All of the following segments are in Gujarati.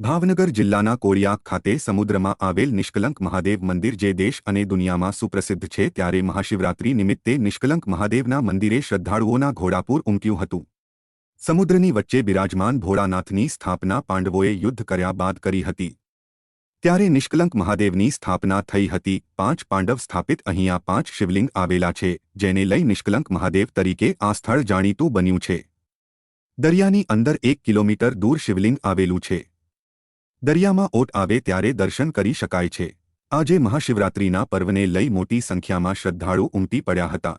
ભાવનગર જિલ્લાના કોળિયાક ખાતે સમુદ્રમાં આવેલ નિષ્કલંક મહાદેવ મંદિર જે દેશ અને દુનિયામાં સુપ્રસિદ્ધ છે ત્યારે મહાશિવરાત્રી નિમિત્તે નિષ્કલંક મહાદેવના મંદિરે શ્રદ્ધાળુઓના ઘોડાપૂર ઉમટ્યું હતું। સમુદ્રની વચ્ચે બિરાજમાન ભોળાનાથની સ્થાપના પાંડવોએ યુદ્ધ કર્યા બાદ કરી હતી। ત્યારે નિષ્કલંક મહાદેવની સ્થાપના થઈ હતી। 5 પાંડવ સ્થાપિત અહીંયા 5 શિવલિંગ આવેલા છે, જેને લઈ નિષ્કલંક મહાદેવ તરીકે આ સ્થળ જાણીતું બન્યું છે। દરિયાની અંદર 1 કિલોમીટર દૂર શિવલિંગ આવેલું છે। દરિયામાં ઓટ આવે ત્યારે દર્શન કરી શકાય છે। આજે મહાશિવરાત્રિના પર્વને લઈ મોટી સંખ્યામાં શ્રદ્ધાળુ ઉમટી પડ્યા હતા।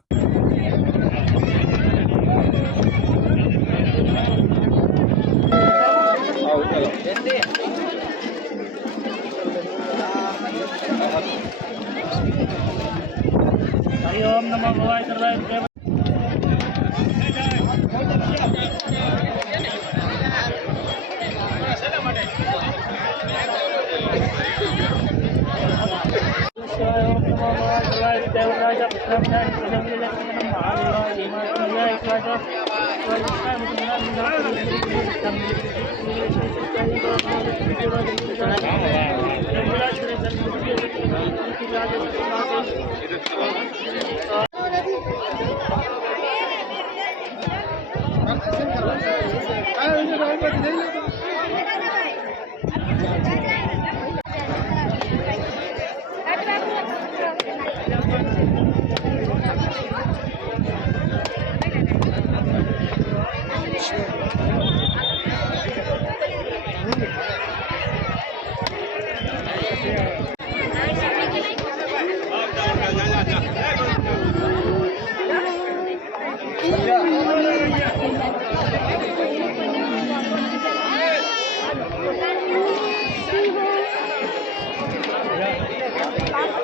हरि ओम नमः भवाय सर्वाय देव शिवाय ओम नमः भवाय सर्वाय देवराज ब्रह्मण्य जंगल महादेवाय हिमालय